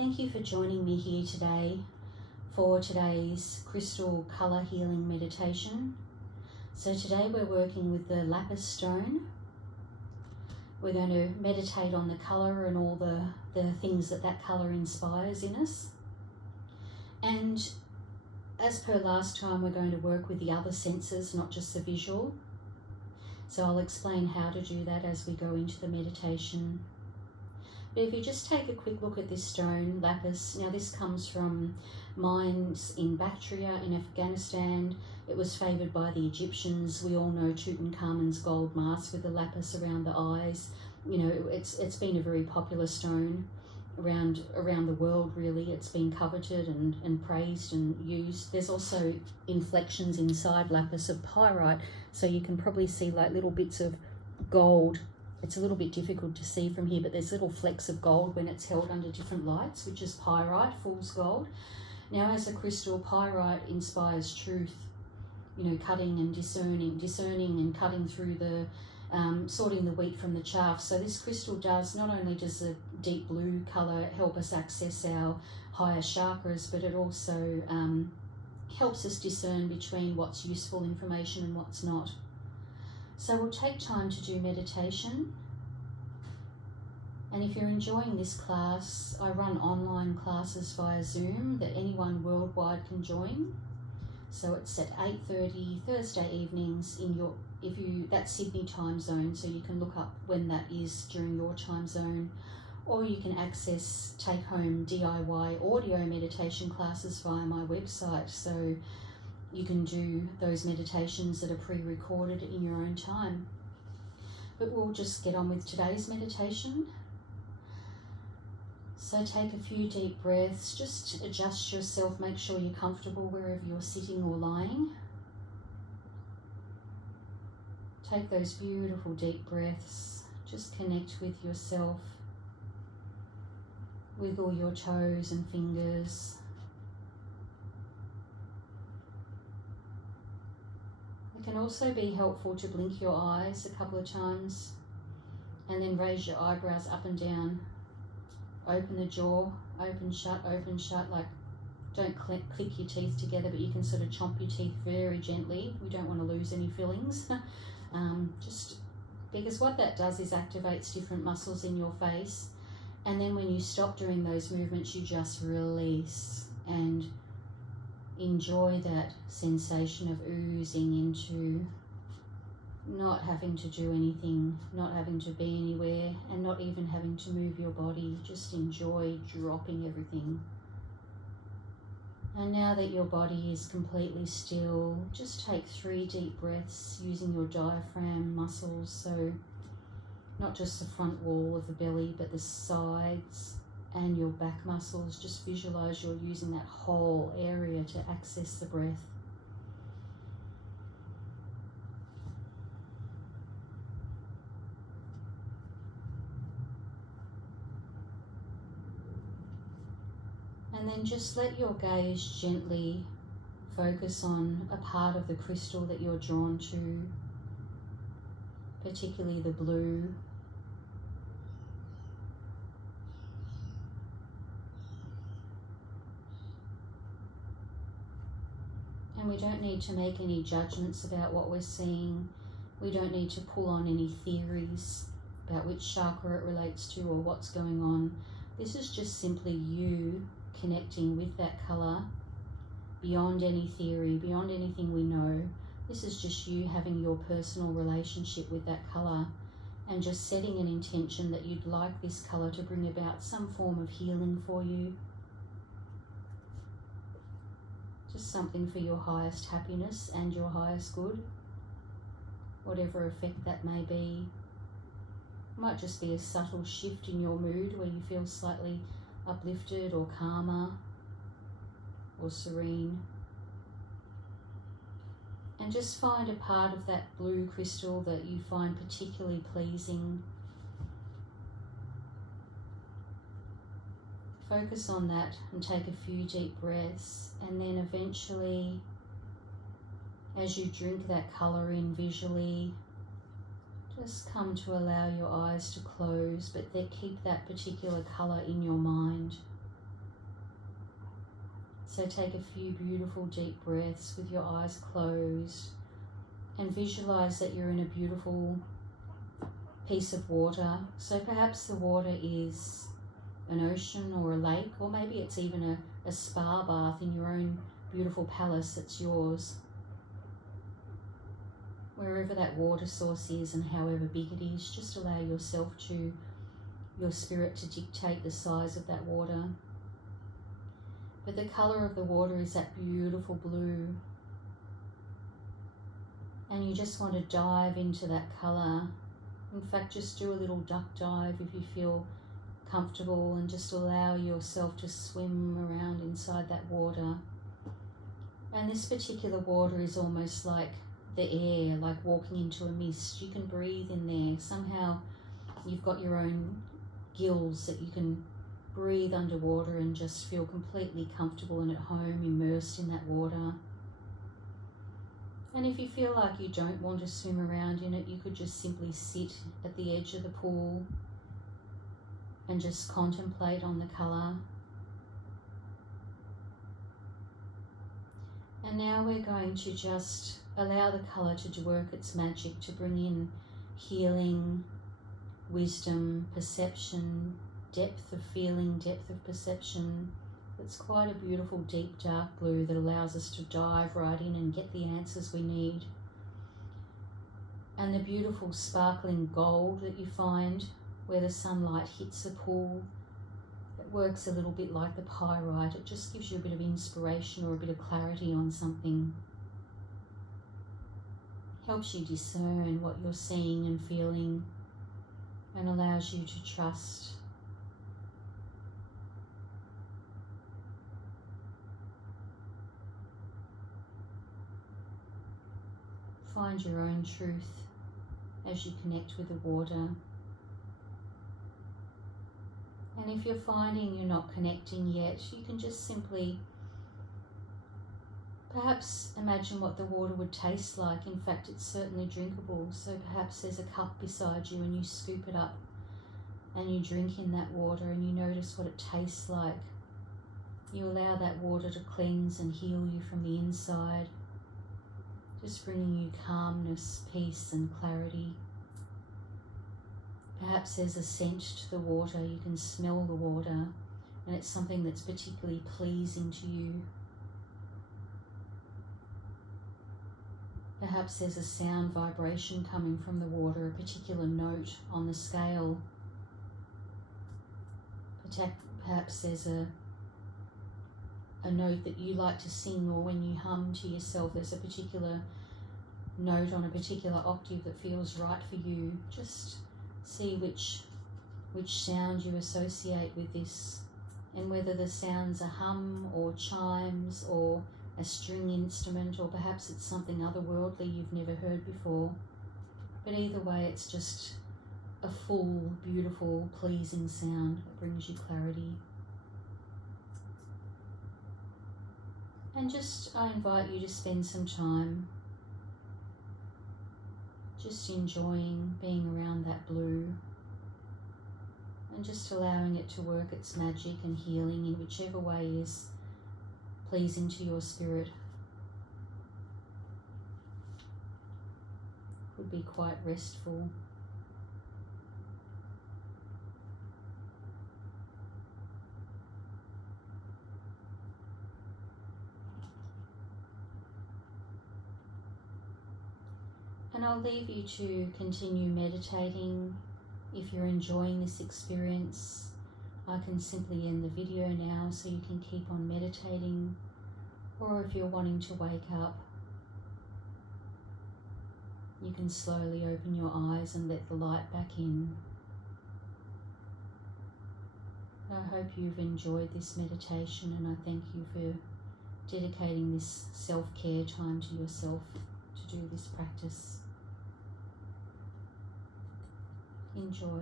Thank you for joining me here today for today's crystal colour healing meditation. So today we're working with the lapis stone. We're going to meditate on the colour and all the things that colour inspires in us. And as per last time, we're going to work with the other senses, not just the visual. So I'll explain how to do that as we go into the meditation. But if you just take a quick look at this stone, lapis, now this comes from mines in Bactria in Afghanistan. It was favoured by the Egyptians. We all know Tutankhamun's gold mask with the lapis around the eyes. You know, it's been a very popular stone around the world, really. It's been coveted and praised and used. There's also inflections inside lapis of pyrite, so you can probably see like little bits of gold. It's a little bit difficult to see from here, but there's little flecks of gold when it's held under different lights, which is pyrite, fool's gold. Now, as a crystal, pyrite inspires truth, you know, cutting and discerning and cutting through the, sorting the wheat from the chaff. So this crystal does, not only does the deep blue colour help us access our higher chakras, but it also helps us discern between what's useful information and what's not. So we'll take time to do meditation. And if you're enjoying this class, I run online classes via Zoom that anyone worldwide can join. So it's at 8:30 Thursday evenings that's Sydney time zone, so you can look up when that is during your time zone. Or you can access take-home DIY audio meditation classes via my website. So you can do those meditations that are pre-recorded in your own time. But we'll just get on with today's meditation. So take a few deep breaths, just adjust yourself, make sure you're comfortable wherever you're sitting or lying. Take those beautiful deep breaths, just connect with yourself. Wiggle your toes and fingers. It can also be helpful to blink your eyes a couple of times and then raise your eyebrows up and down. Open the jaw, open, shut, like don't click your teeth together, but you can sort of chomp your teeth very gently. We don't want to lose any fillings. Just because what that does is activates different muscles in your face. And then when you stop doing those movements, you just release and enjoy that sensation of oozing into not having to do anything, not having to be anywhere, and not even having to move your body. Just enjoy dropping everything. And now that your body is completely still, just take 3 deep breaths using your diaphragm muscles. So not just the front wall of the belly, but the sides and your back muscles. Just visualize you're using that whole area to access the breath. And then just let your gaze gently focus on a part of the crystal that you're drawn to, particularly the blue. And we don't need to make any judgments about what we're seeing. We don't need to pull on any theories about which chakra it relates to or what's going on. This is just simply you connecting with that colour beyond any theory, beyond anything we know. This is just you having your personal relationship with that colour and just setting an intention that you'd like this colour to bring about some form of healing for you. Just something for your highest happiness and your highest good, whatever effect that may be. It might just be a subtle shift in your mood where you feel slightly uplifted or calmer or serene. And just find a part of that blue crystal that you find particularly pleasing. Focus on that and take a few deep breaths, and then eventually, as you drink that colour in visually, just come to allow your eyes to close, but then keep that particular colour in your mind. So take a few beautiful deep breaths with your eyes closed and visualize that you're in a beautiful piece of water. So perhaps the water is an ocean or a lake, or maybe it's even a spa bath in your own beautiful palace that's yours. Wherever that water source is and however big it is, just allow yourself to, your spirit to dictate the size of that water. But the colour of the water is that beautiful blue. And you just want to dive into that colour. In fact, just do a little duck dive if you feel comfortable, and just allow yourself to swim around inside that water. And this particular water is almost like the air, like walking into a mist. You can breathe in there. Somehow you've got your own gills that you can breathe underwater and just feel completely comfortable and at home, immersed in that water. And if you feel like you don't want to swim around in it, you could just simply sit at the edge of the pool and just contemplate on the colour. And now we're going to just allow the colour to work its magic, to bring in healing, wisdom, perception, depth of feeling, depth of perception. It's quite a beautiful deep dark blue that allows us to dive right in and get the answers we need. And the beautiful sparkling gold that you find where the sunlight hits the pool, it works a little bit like the pyrite. It just gives you a bit of inspiration or a bit of clarity on something. Helps you discern what you're seeing and feeling, and allows you to trust. Find your own truth as you connect with the water. And if you're finding you're not connecting yet, you can just simply perhaps imagine what the water would taste like. In fact, it's certainly drinkable. So perhaps there's a cup beside you and you scoop it up and you drink in that water and you notice what it tastes like. You allow that water to cleanse and heal you from the inside, just bringing you calmness, peace and clarity. Perhaps there's a scent to the water. You can smell the water and it's something that's particularly pleasing to you. Perhaps there's a sound vibration coming from the water, a particular note on the scale. Perhaps there's a note that you like to sing, or when you hum to yourself, there's a particular note on a particular octave that feels right for you. Just see which sound you associate with this, and whether the sounds are hum or chimes or a string instrument, or perhaps it's something otherworldly you've never heard before. But either way, it's just a full, beautiful, pleasing sound that brings you clarity. And I invite you to spend some time just enjoying being around that blue and just allowing it to work its magic and healing in whichever way is pleasing to your spirit. Would be quite restful. And I'll leave you to continue meditating. If you're enjoying this experience, I can simply end the video now so you can keep on meditating. Or if you're wanting to wake up, you can slowly open your eyes and let the light back in. I hope you've enjoyed this meditation, and I thank you for dedicating this self-care time to yourself to do this practice. Enjoy.